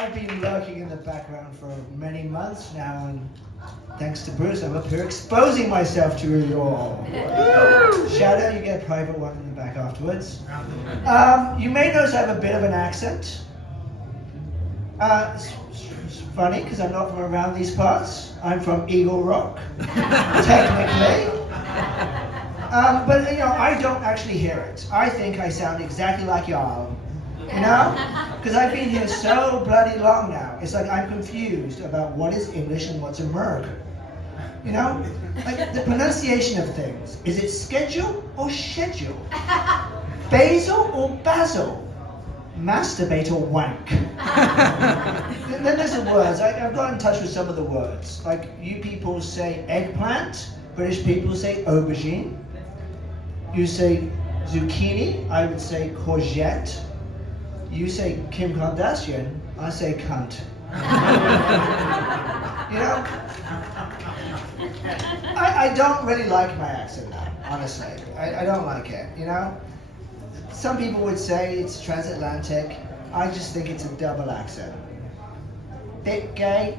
I've been lurking in the background for many months now, and thanks to Bruce, I'm up here exposing myself to you all. Shout out, you get a private one in the back afterwards. You may notice I have a bit of an accent. It's funny, because I'm not from around these parts. I'm from Eagle Rock, technically. But, you know, I don't actually hear it. I think I sound exactly like y'all. You know? Because I've been here so bloody long now. It's like I'm confused about what is English and what's American. You know? Like the pronunciation of things. Is it schedule or schedule? Basil or basil? Masturbate or wank? Then there's the words. I've got in touch with some of the words. Like you people say eggplant. British people say aubergine. You say zucchini. I would say courgette. You say Kim Kardashian, I say cunt. You know? I don't really like my accent now, honestly. I don't like it, you know? Some people would say it's transatlantic. I just think it's a double accent. Bit gay,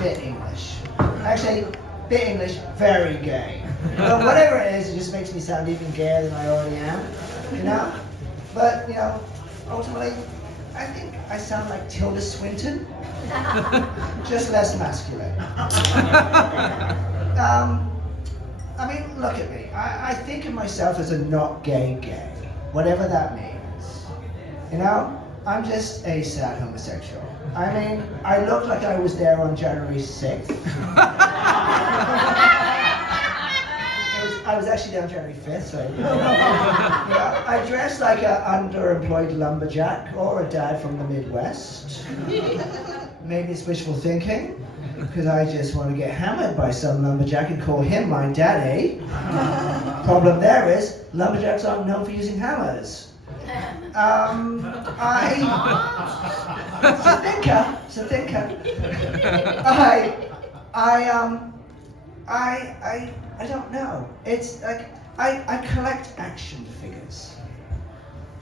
bit English. Actually, bit English, very gay. But whatever it is, it just makes me sound even gayer than I already am, you know? But, you know, ultimately, I think I sound like Tilda Swinton, just less masculine. I mean, look at me. I think of myself as a not gay, whatever that means. You know, I'm just a sad homosexual. I mean, I look like I was there on January 6th. I was actually there on January 5th, so yeah, I dressed like an underemployed lumberjack or a dad from the Midwest. Maybe it's wishful thinking, because I just want to get hammered by some lumberjack and call him my daddy. Problem there is, lumberjacks aren't known for using hammers. It's a thinker. I don't know. It's like, I collect action figures.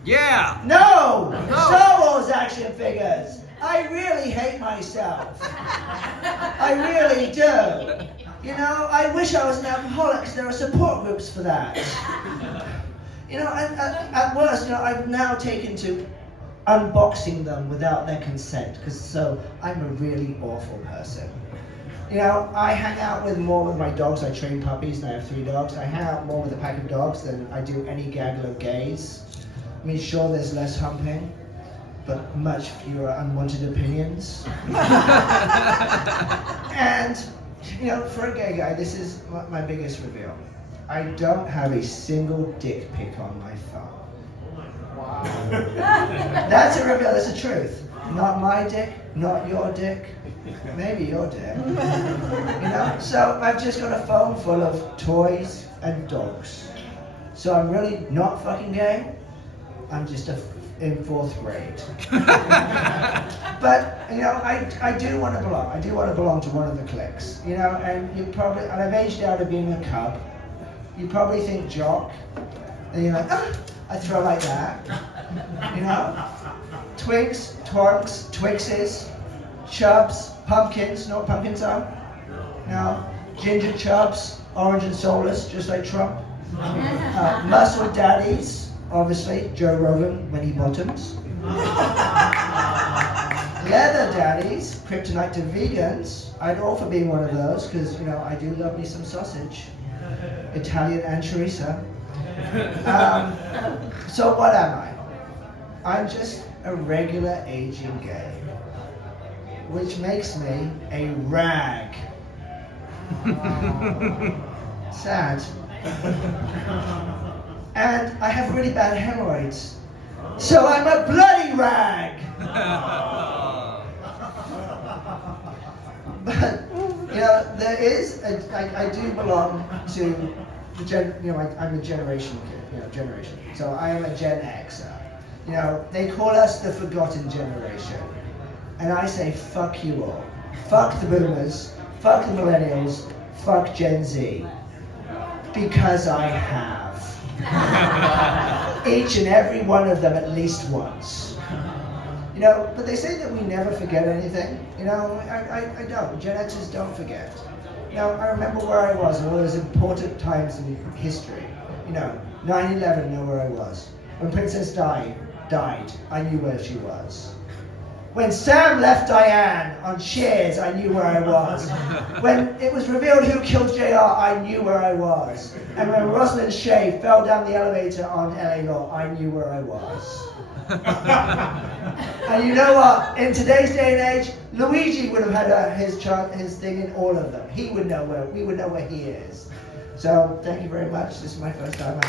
Yeah! No! Star Wars action figures! I really hate myself. I really do. You know, I wish I was an alcoholic, because there are support groups for that. You know, at worst, you know, I've now taken to unboxing them without their consent, because so I'm a really awful person. You know, I hang out more with my dogs. I train puppies, and I have 3 dogs. I hang out more with a pack of dogs than I do any gaggle of gays. I mean, sure, there's less humping, but much fewer unwanted opinions. And, you know, for a gay guy, this is my biggest reveal. I don't have a single dick pic on my phone. Wow. That's a reveal, that's the truth. Not my dick, not your dick, maybe your dick. You know, so I've just got a phone full of toys and dogs. So I'm really not fucking gay. I'm just in 4th grade. But, you know, I do want to belong. I do want to belong to one of the cliques. You know, and I've aged out of being a cub. You probably think jock, and you're like, I throw like that. You know? Twigs, twerks, Twixes, chubs, pumpkins. Know what pumpkins are? No. Ginger chubs, orange and soulless, just like Trump. Muscle daddies, obviously, Joe Rogan when he bottoms. Leather daddies, kryptonite to vegans. I'd all for being one of those, because, you know, I do love me some sausage. Italian and chorizo. So what am I? I'm just a regular aging gay, which makes me a rag. Sad. And I have really bad hemorrhoids, so I'm a bloody rag. But, you know, there is, I do belong to the I'm a generation kid, you know, generation. So I am a Gen Xer. You know, they call us the forgotten generation. And I say, fuck you all. Fuck the boomers, fuck the millennials, fuck Gen Z. Because I have. Each and every one of them at least once. You know, but they say that we never forget anything. You know, I don't. Gen Xers don't forget. You know, I remember where I was in all those important times in history. You know, 9/11, know where I was. When Princess Di died, I knew where she was. When Sam left Diane on Shears, I knew where I was. When it was revealed who killed JR, I knew where I was. And when Rosalind Shea fell down the elevator on LA Law, I knew where I was. And you know what? In today's day and age, Luigi would have had his thing in all of them. He would know we would know where he is. So thank you very much. This is my first time.